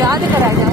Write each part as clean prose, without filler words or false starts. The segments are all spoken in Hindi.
याद कराया जाए।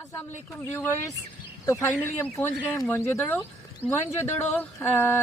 अस्सलाम वालेकुम व्यूवर्स। तो फाइनली हम पहुंच गए Mohenjodaro. Mohenjodaro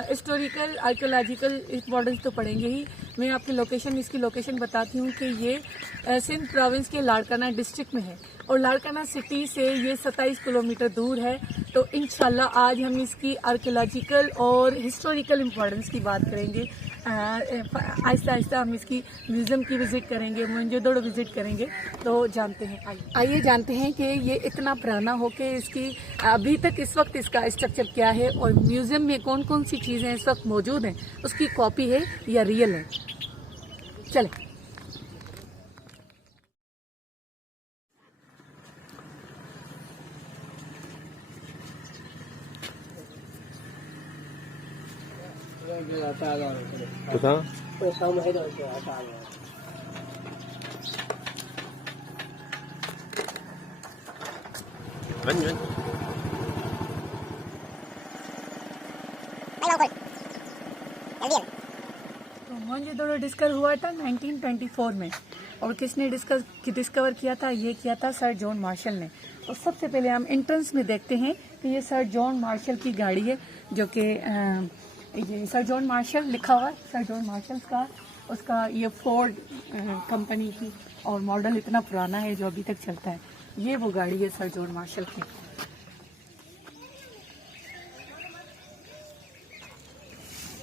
historical archaeological importance तो पढ़ेंगे ही। मैं आपकी इसकी लोकेशन बताती हूँ कि ये सिंध प्रोविंस के लाड़काना डिस्ट्रिक्ट में है और लाड़काना सिटी से ये 27 किलोमीटर दूर है। तो इंशाल्लाह आज हम इसकी आर्कियोलॉजिकल और हिस्टोरिकल इम्पोर्टेंस की बात करेंगे। आहिस्ता आहिस्ता हम इसकी म्यूजियम की विजिट करेंगे, मोहनजोदड़ो विजिट करेंगे। तो जानते हैं, आइए जानते हैं कि ये इतना पुराना हो के इसकी अभी तक इस वक्त इसका स्ट्रक्चर क्या है और म्यूजियम में कौन कौन सी चीजें इस वक्त मौजूद हैं, उसकी कॉपी है या रियल है। चले। तो मोहनजोदड़ो डिस्कवर हुआ था 1924 में और किसने डिस्कवर किया था? ये किया था सर जॉन मार्शल ने। तो सबसे पहले हम एंट्रेंस में देखते हैं कि ये सर जॉन मार्शल की गाड़ी है, जो कि ये सर जॉन मार्शल लिखा हुआ है। सर जॉन मार्शल का उसका ये फोर्ड कंपनी की और मॉडल इतना पुराना है जो अभी तक चलता है। ये वो गाड़ी है सर जॉन मार्शल की।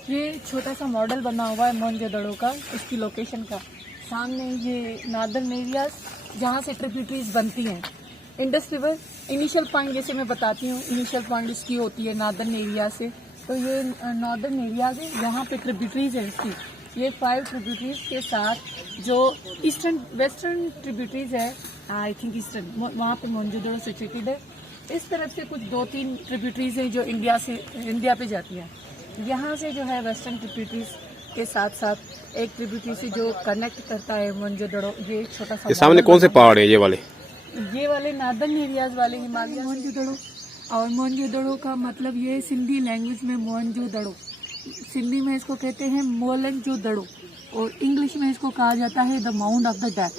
ये छोटा सा मॉडल बना हुआ है मोहनजोदड़ो का, उसकी लोकेशन का। सामने ये नॉर्दर्न एरियाज जहाँ से ट्रिब्यूटरीज बनती हैं। इंडस रिवर इनिशियल पॉइंट जैसे मैं बताती हूँ, इनिशियल पॉइंट इसकी होती है नॉर्दर्न एरिया से। तो ये नॉर्दर्न एरियाज है, यहाँ पे ट्रिब्यूटरीज है इसकी। ये 5 ट्रिब्यूटरीज के साथ जो वेस्टर्न ट्रिब्यूटरीज है, आई थिंक ईस्टर्न, वहाँ पे मोहनजोदड़ो सिचुएटेड है। इस तरफ से कुछ 2-3 ट्रिब्यूटरीज हैं जो इंडिया पे जाती हैं। यहाँ से जो है वेस्टर्न ट्रिब्यूटरीज के साथ साथ एक ट्रिब्यूटरी से जो कनेक्ट करता है मोहनजोदड़ो। ये छोटा सा सामने कौन से पहाड़ है? ये वाले नॉर्दर्न एरियाज वाले हिमालय मोहनजोदड़ो। और मोहनजोदड़ो का मतलब ये सिंधी लैंग्वेज में मोहनजोदड़ो, सिंधी में इसको कहते हैं मोहनजोदड़ो और इंग्लिश में इसको कहा जाता है the mount of the death.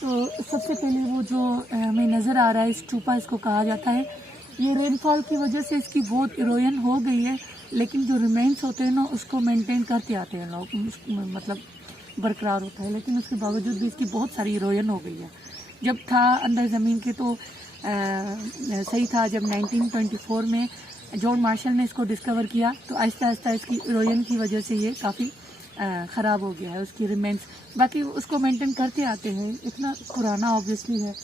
तो सबसे पहले वो जो हमें नजर आ रहा है स्टूपा, इसको कहा जाता है ये रेनफॉल की वजह से इसकी बहुत इरोजन हो गई है, लेकिन जो रिमेन्स होते हैं ना उसको मेंटेन करते आते हैं लोग, मतलब बरकरार होता है, लेकिन उसके बावजूद भी इसकी बहुत सारी इरोजन हो गई है। जब था अंदर ज़मीन के तो सही था, जब 1924 में जॉन मार्शल ने इसको डिस्कवर किया तो आहिस्ता आहिस्ता इसकी इरोजन की वजह से ये काफ़ी ख़राब हो गया है उसकी रिमेन्स। बाकी उसको मेंटेन करते आते हैं, इतना पुराना ऑब्वियसली है।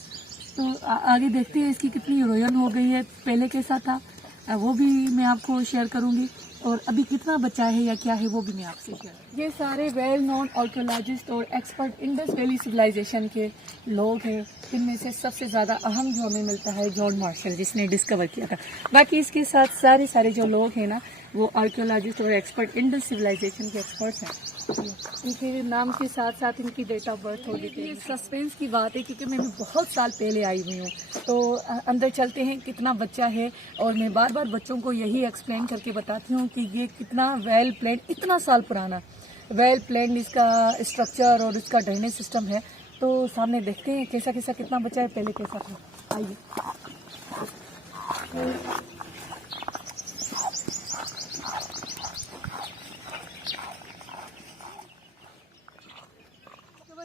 तो आगे देखते हैं इसकी कितनी इरोजन हो गई है, पहले कैसा था वो भी मैं आपको शेयर करूंगी, और अभी कितना बचा है या क्या है वो भी मैं आपसे शेयर। ये सारे वेल नोन आर्कियोलॉजिस्ट और एक्सपर्ट इंडस वैली सिविलाइजेशन के लोग हैं। इनमें से सबसे ज़्यादा अहम जो हमें मिलता है जॉन मार्शल, जिसने डिस्कवर किया था। बाकी इसके साथ सारे जो लोग हैं ना वो आर्कियोलॉजिस्ट और एक्सपर्ट इंडस सिविलाइजेशन के एक्सपर्ट्स हैं। इनके नाम के साथ साथ इनकी डेट ऑफ बर्थ हो गई थी। ये सस्पेंस की बात है क्योंकि मैं बहुत साल पहले आई हुई हूँ, तो अंदर चलते हैं कितना बच्चा है, और मैं बार बार बच्चों को यही एक्सप्लेन करके बताती हूँ कि ये कितना वेल प्लान, इतना साल पुराना वेल प्लान इसका स्ट्रक्चर और इसका ड्रेनेज सिस्टम है। तो सामने देखते हैं कैसा कैसा कितना बचा है, पहले कैसा था। आइए।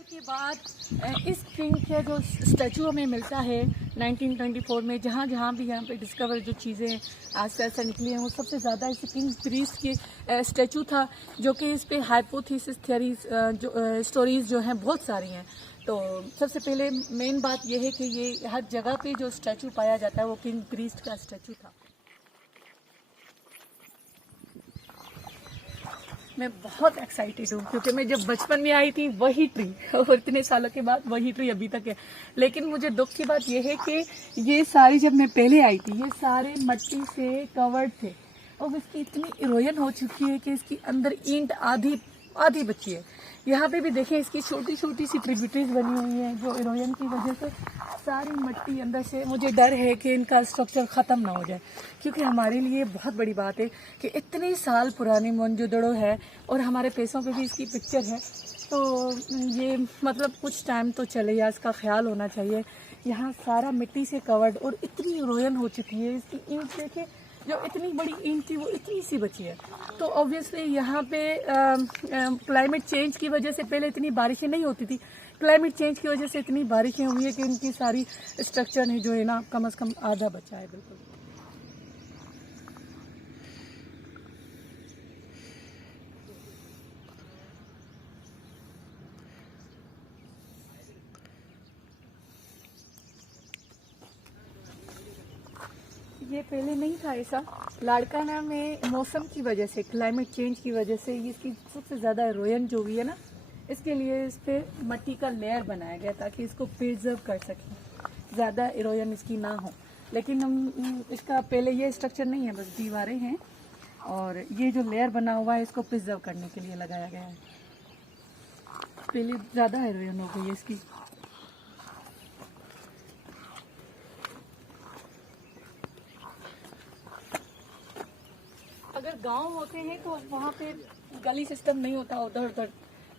के बाद इस किंग का जो स्टैचू हमें मिलता है 1924 में, जहाँ जहाँ भी यहाँ पे डिस्कवर जो चीज़ें आज से ऐसा निकली हैं, वो सबसे ज़्यादा इस किंग प्रीस्ट के स्टैचू था, जो कि इस पे हाइपोथेसिस थ्योरीज जो स्टोरीज जो हैं बहुत सारी हैं। तो सबसे पहले मेन बात यह है कि ये हर जगह पे जो स्टैचू पाया जाता है वो किंग प्रीस्ट का स्टैचू था। मैं बहुत एक्साइटेड हूँ क्योंकि मैं जब बचपन में आई थी वही ट्री, और इतने सालों के बाद वही ट्री अभी तक है। लेकिन मुझे दुख की बात यह है कि ये सारी, जब मैं पहले आई थी ये सारे मट्टी से कवर्ड थे, और इसकी इतनी इरोजन हो चुकी है कि इसकी अंदर ईंट आधी बची है। यहाँ पे भी देखें इसकी छोटी छोटी सी ट्रिब्यूटरीज बनी हुई हैं, जो इरोजन की वजह से सारी मट्टी अंदर से, मुझे डर है कि इनका स्ट्रक्चर ख़त्म ना हो जाए, क्योंकि हमारे लिए बहुत बड़ी बात है कि इतने साल पुरानी मोहनजोदड़ो है और हमारे पैसों पे भी इसकी पिक्चर है। तो ये मतलब कुछ टाइम तो चले, या इसका ख्याल होना चाहिए। यहाँ सारा मिट्टी से कवर्ड और इतनी इरोजन हो चुकी है, इसकी ईंट देखे, जो इतनी बड़ी ईंट थी वो इतनी सी बची है। तो ऑब्वियसली यहाँ पे क्लाइमेट चेंज की वजह से पहले इतनी बारिशें नहीं होती थी, क्लाइमेट चेंज की वजह से इतनी बारिशें हुई है कि इनकी सारी स्ट्रक्चर है जो है ना कम से कम आधा बचा है। बिल्कुल ये पहले नहीं था ऐसा। लाड़काना में मौसम की वजह से, क्लाइमेट चेंज की वजह से इसकी सबसे ज़्यादा इरोजन जो हुई है ना, इसके लिए इस पे मट्टी का लेयर बनाया गया ताकि इसको प्रिजर्व कर सकें, ज़्यादा इरोजन इसकी ना हो। लेकिन हम इसका पहले ये स्ट्रक्चर नहीं है, बस दीवारें हैं, और ये जो लेयर बना हुआ है इसको प्रिजर्व करने के लिए लगाया गया है। पहले ज़्यादा इरोजन हो गई है इसकी। अगर गांव होते हैं तो वहाँ पे गली सिस्टम नहीं होता, उधर उधर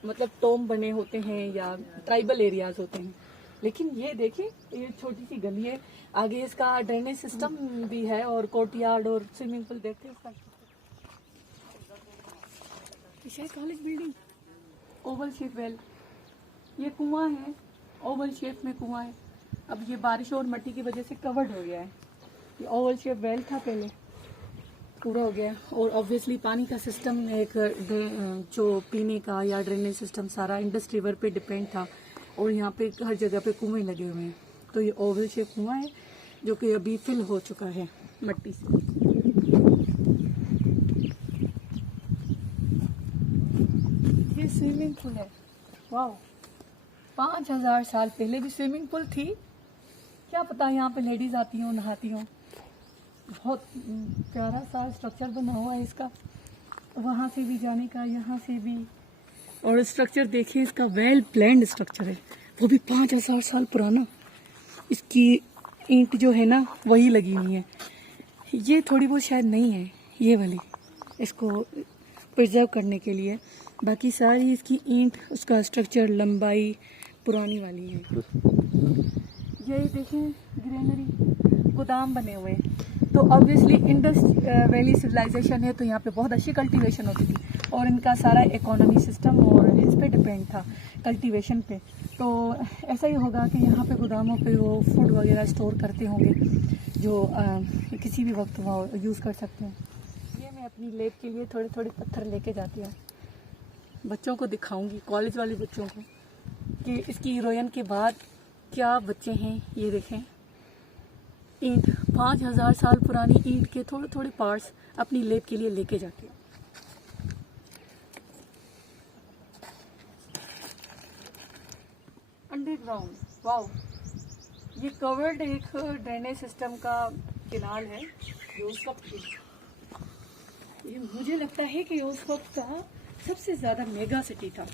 मतलब टोम बने होते हैं या ट्राइबल एरियाज होते हैं। लेकिन ये देखिए, ये छोटी सी गली है, आगे इसका ड्रेनेज सिस्टम भी है और कोर्टयार्ड और स्विमिंग पूल। देखते हैं इसका college building, Oval shape well, ये कुआं है, ओवल शेप में कुआं है। अब ये बारिश और मट्टी की वजह से कवर्ड हो गया है। ये ओवल शेप वेल था पहले, पूरा हो गया। और ऑब्वियसली पानी का सिस्टम एक जो पीने का या ड्रेनेज सिस्टम सारा इंडस रिवर पे डिपेंड था, और यहाँ पे हर जगह पे कुएं लगे हुए हैं। तो ये ओवल शेप कुआं है जो कि अभी फिल हो चुका है मट्टी से। ये स्विमिंग पूल है, वाह, 5000 साल पहले भी स्विमिंग पूल थी। क्या पता यहाँ पे लेडीज आती हों, नहाती हों। बहुत प्यारा सा स्ट्रक्चर बना हुआ है इसका, वहाँ से भी जाने का, यहाँ से भी। और स्ट्रक्चर देखिए, इसका वेल प्लान्ड स्ट्रक्चर है, वो भी 5000 साल पुराना। इसकी ईंट जो है ना वही लगी हुई है। ये थोड़ी बहुत शायद नहीं है, ये वाली, इसको प्रिजर्व करने के लिए। बाकी सारी इसकी ईंट, उसका स्ट्रक्चर, लंबाई पुरानी वाली है। ये देखें, ग्रेनरी, गोदाम बने हुए हैं। तो ऑब्वियसली इंडस वैली सिविलाइजेशन है, तो यहाँ पे बहुत अच्छी कल्टीवेशन होती थी और इनका सारा इकोनॉमी सिस्टम और इस पे डिपेंड था कल्टीवेशन पे। तो ऐसा ही होगा कि यहाँ पे गोदामों पे वो फूड वगैरह स्टोर करते होंगे जो किसी भी वक्त वो यूज़ कर सकते हैं। ये मैं अपनी लैब के लिए थोड़े थोड़े पत्थर लेके जाती हूँ, बच्चों को दिखाऊंगी, कॉलेज वाले बच्चों को, कि इसकी हीरोइन के बाद क्या बच्चे हैं। ये देखें, ईंट 5000 साल पुरानी ईंट के थोड़े थोड़े पार्ट्स अपनी लैब के लिए लेके जाती हूँ। अंडरग्राउंड, वाओ, ये कवर्ड एक ड्रेनेज सिस्टम का किनाल है जो उस वक्त, ये मुझे लगता है कि उस वक्त का सबसे ज़्यादा मेगा सिटी था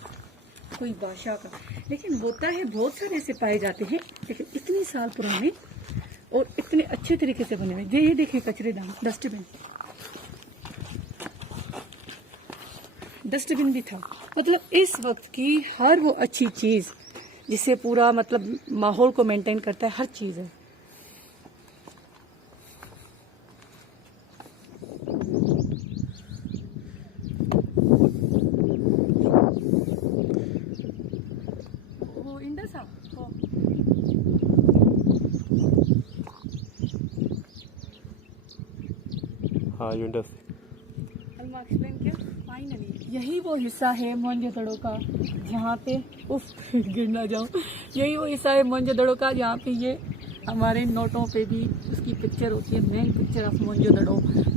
कोई बादशाह का। लेकिन होता है बहुत सारे ऐसे पाए जाते हैं, लेकिन इतने साल पुराने और इतने अच्छे तरीके से बने हुए। ये देखें कचरेदान, डस्टबिन भी था। मतलब इस वक्त की हर वो अच्छी चीज़ जिससे पूरा मतलब माहौल को मेंटेन करता है, हर चीज़ है। वो इंडस है वो। हाँ यूंडस। अल्मा एक्सप्लेन किया। फाइनली यही वो हिस्सा है मोहनजोदड़ो का जहाँ पे उफ गिर ना जाऊँ, यही वो हिस्सा है मोहनजोदड़ो का जहाँ पे ये हमारे नोटों पे भी उसकी पिक्चर होती है, main picture of Mohenjodaro,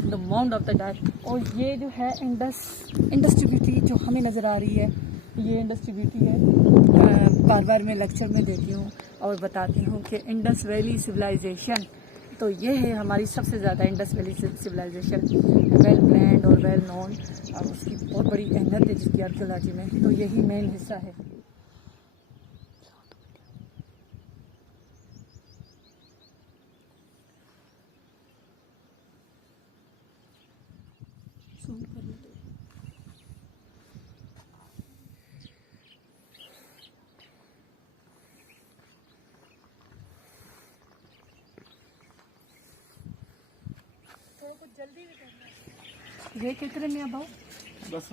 the mount of the death. और ये जो है इंडस ट्रिब्यूटरी जो हमें नज़र आ रही है, ये इंडस ट्रिब्यूटरी है। बार बार मैं लेक्चर में देती हूँ और बताती हूँ कि इंडस वैली सिविलाइजेशन, तो ये है हमारी सबसे ज़्यादा Indus valley civilisation, well planned और वेल नोन, और उसकी बहुत बड़ी अहमियत है जिसकी आर्कियोलॉजी में, तो यही मेन हिस्सा है। जल्दी भी करना। ये कितने में अब बस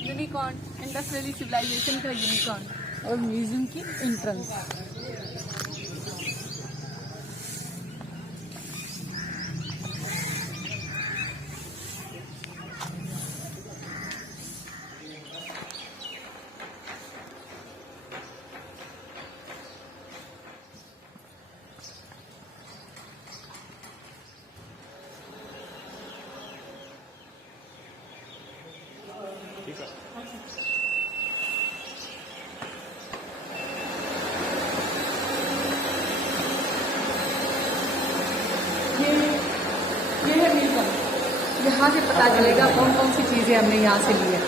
यूनिकॉर्न, इंडस वैली सिविलाइजेशन का यूनिकॉर्न और म्यूजियम की एंट्रेंस। ये है म्यूजियम, यहाँ से पता चलेगा कौन कौन सी चीज़ें हमने यहाँ से ली है।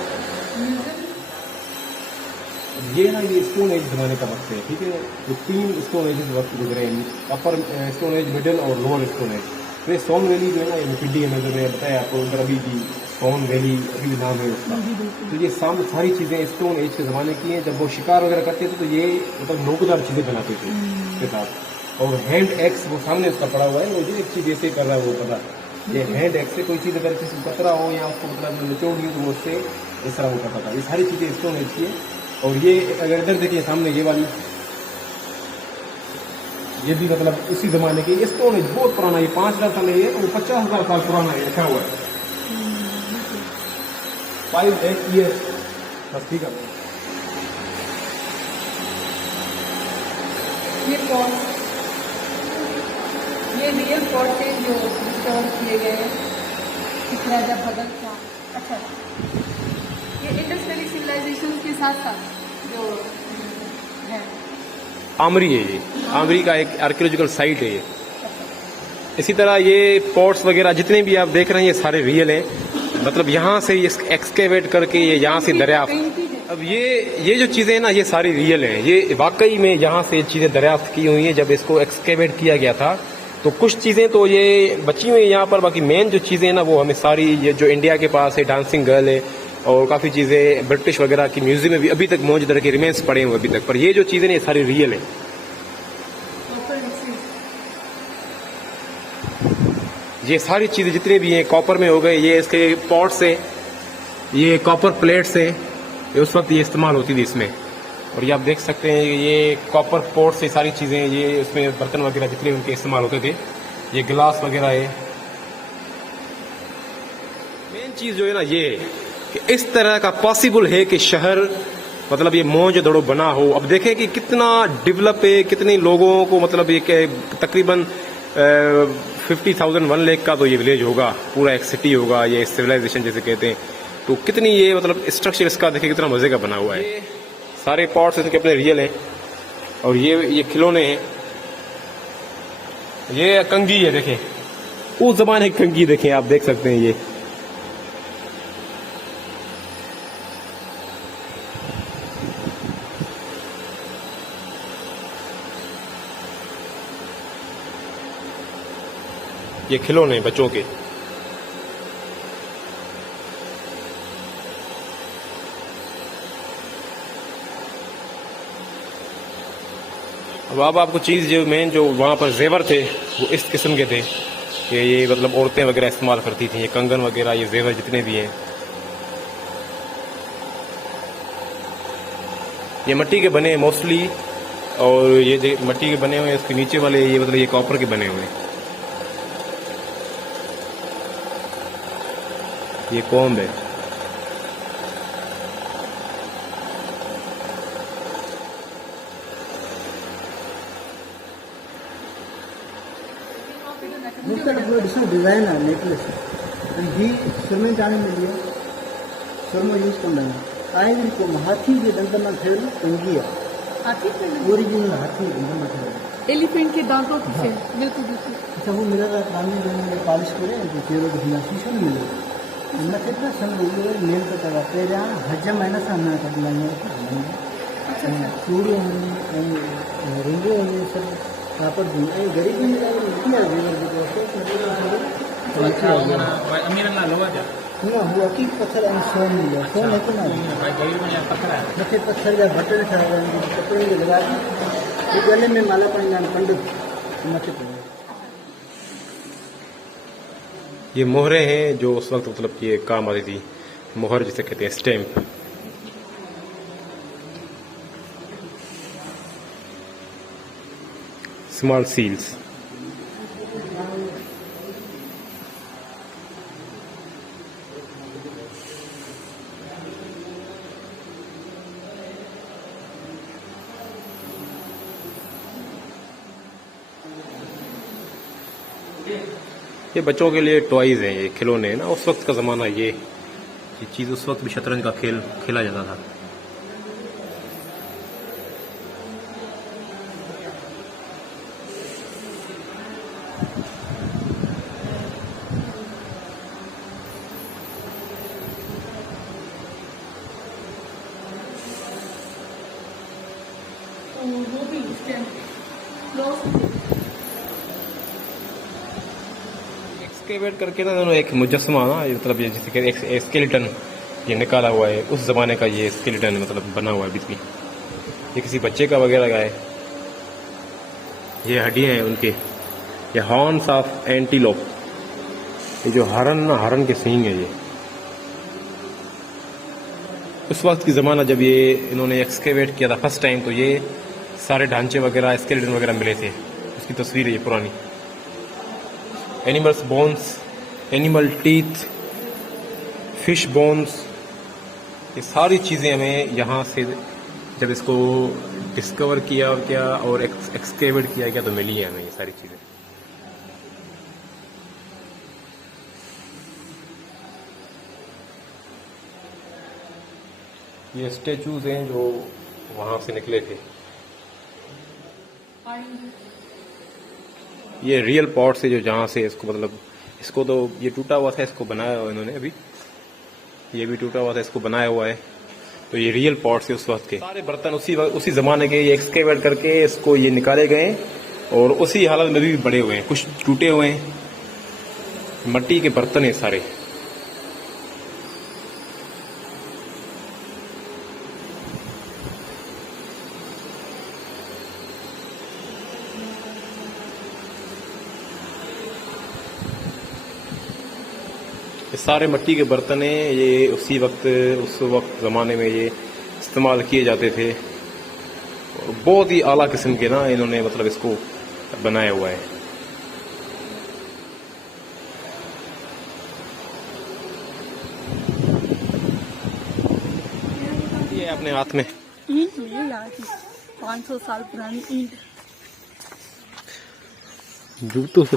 ये ना ये स्टोन एज जमाने का वक्त है, ठीक है। तो 3 स्टोन एज वक्त गुजरे हैं, अपर स्टोन एज, मिडिल और लोअर स्टोन एज। तो ये सोन वैली जो है ना, ये मिट्टी में जो मैंने बताया आपको, उधर अभी भी सोन वैली अभी नाम है उसका। तो ये सारी चीज़ें स्टोन एज के ज़माने की हैं। जब वो शिकार वगैरह करते थे तो ये मतलब नोकदार चीज़ें बनाते थे उसके साथ। और हैंड एक्स वो सामने उसका पड़ा हुआ है, वो जो एक चीज़ ऐसे कर रहा है वो पता, ये हैंड एक्स से कोई चीज़ अगर किसी पतरा हो या उसको मतलब निचोड़ दी तो वो उससे इस तरह वो करता था। ये सारी चीज़ें स्टोन एज की है। और ये अगर इधर देखिए सामने ये वाली, ये भी मतलब उसी जमाने की। ये स्टोन एज बहुत पुराना, ये 5000 साल है, वो 50,000 साल पुराना है, लिखा हुआ है 5 years बस, ठीक है। ये पॉट, ये रियल पॉट थे जो डिस्कवर किए गए हैं इस राजा भगत का। अच्छा, ये इंडस वैली सिविलाइजेशन के साथ साथ जो है आमरी है, ये आमरी का एक आर्कियोलॉजिकल साइट है ये। इसी तरह ये पॉट्स वगैरह जितने भी आप देख रहे हैं ये सारे रियल हैं, मतलब यहाँ से ये एक्सकेवेट करके ये यहाँ से दरियाफ्त। अब ये जो चीज़ें हैं ना ये सारी रियल हैं, ये वाकई में यहाँ से चीज़ें दरियाफ्त की हुई हैं। जब इसको एक्सकेवेट किया गया था तो कुछ चीज़ें तो ये बची हुई हैं यहाँ पर, बाकी मेन जो चीज़ें हैं ना वो हमें सारी, ये जो इंडिया के पास है डांसिंग गर्ल है, और काफ़ी चीज़ें ब्रिटिश वगैरह की म्यूजियम में भी अभी तक मौजूद रखे रिमेन्स पड़े हुए अभी तक। पर ये जो चीज़ें ये सारी रियल है। ये सारी चीज़ें जितनी भी हैं कॉपर में हो गए, ये इसके पॉट्स हैं, ये कॉपर प्लेट्स हैं, ये उस वक्त ये इस्तेमाल होती थी इसमें। और ये आप देख सकते हैं ये कॉपर पॉट्स से सारी चीज़ें, ये उसमें बर्तन वगैरह जितने उनके इस्तेमाल होते थे, ये गिलास वगैरह है। मेन चीज़ जो है ना ये कि इस तरह का पॉसिबल है कि शहर मतलब ये मोहनजोदड़ो बना हो। अब देखें कि कितना डेवलप है, कितने लोगों को मतलब ये तकरीबन 50,000 1 लाख का तो ये विलेज होगा, पूरा एक सिटी होगा, ये सिविलाइजेशन जैसे कहते हैं। तो कितनी ये मतलब स्ट्रक्चर इसका देखिए कितना मजे का बना हुआ है। सारे पॉट्स इसके अपने रियल हैं और ये खिलौने हैं। ये कंघी है, देखें उस जमाने की कंघी, देखें आप देख सकते हैं ये खिलौने बच्चों के। अब आपको चीज़ जो मेन जो वहाँ पर जेवर थे वो इस किस्म के थे कि ये मतलब औरतें वगैरह इस्तेमाल करती थी, ये कंगन वगैरह, ये जेवर जितने भी हैं ये मिट्टी के बने हैं मोस्टली। और ये मिट्टी के बने हुए हैं, इसके नीचे वाले ये मतलब ये कॉपर के बने हुए हैं। ये कॉम्ब है। डिजाइन है नेकलेस ही सुरमे जाने मिली है सुरमो यूज कंदा आयन को हाथी के दंत में ठेल कंगी है, हाथी पे ओरिजिनल हाथी दंत में ठेल एलिफेंट के दांतों से बिल्कुल बिल्कुल। अच्छा वो मेरा रानी जो ने पॉलिश करे तो तेरो दिखना शीशा में मिले मैं कितना सन लोग मेल पे तवा पे जा हजम है ना सामने कर लाने अच्छा पूरी रेंगे ये सब पर गरीबी में किया अमीर ना लोग जा ना हुआ कि पत्थर एंड सोन मिला, सोन है कि ना भाई गरीब में पत्थर है मथे पत्थर या बटन था कपड़े के लगा के गले में माला पहनाने पंडित मथे पे। ये मोहरे हैं जो उस वक्त मतलब ये काम आती थी, मोहर जिसे कहते हैं स्टैम्प। Small seals. ये बच्चों के लिए टॉयज हैं, ये खिलौने हैं ना, उस वक्त का ज़माना। ये चीज़ उस वक्त भी शतरंज का खेल खेला जाता था। वो भी एक्सकेवेट करके ना उन्होंने एक मुजस्समा ना मतलब ये जैसे कि एक स्केलेटन ये निकाला हुआ है, उस जमाने का ये स्केलेटन मतलब बना हुआ है बीच में। ये किसी बच्चे का वगैरह का है। ये हड्डियां हैं उनके, ये हॉर्न्स ऑफ एंटीलोप, ये जो हरन के सींग है। ये उस वक्त की ज़माना जब ये इन्होंने एक्सकेवेट किया था फर्स्ट टाइम, तो ये सारे ढांचे वगैरह स्केलेटन वगैरह मिले थे। उसकी तस्वीर है ये पुरानी। Animals bones, animal teeth, fish bones, ये सारी चीज़ें हमें यहाँ से जब इसको डिस्कवर किया और एक्सकेवेट किया गया तो मिली है हमें ये सारी चीज़ें। ये स्टेचूज हैं जो वहाँ से निकले थे। ये रियल पॉट से जो जहाँ से इसको मतलब इसको तो ये टूटा हुआ था, इसको बनाया हुआ इन्होंने अभी, ये भी टूटा हुआ था, इसको बनाया हुआ है। तो ये रियल पॉट से उस वक्त के सारे बर्तन उसी ज़माने के ये एक्सकेवेट करके इसको ये निकाले गए और उसी हालत में भी बड़े हुए हैं, कुछ टूटे हुए हैं। मिट्टी के बर्तन हैं सारे। ये सारे मिट्टी के बर्तन हैं, ये उस वक्त ज़माने में ये इस्तेमाल किए जाते थे। बहुत ही आला किस्म के ना इन्होंने मतलब इसको बनाया हुआ है। ये अपने हाथ में ईंट ये यहाँ की 500 साल पुरानी ईंट। जूतों से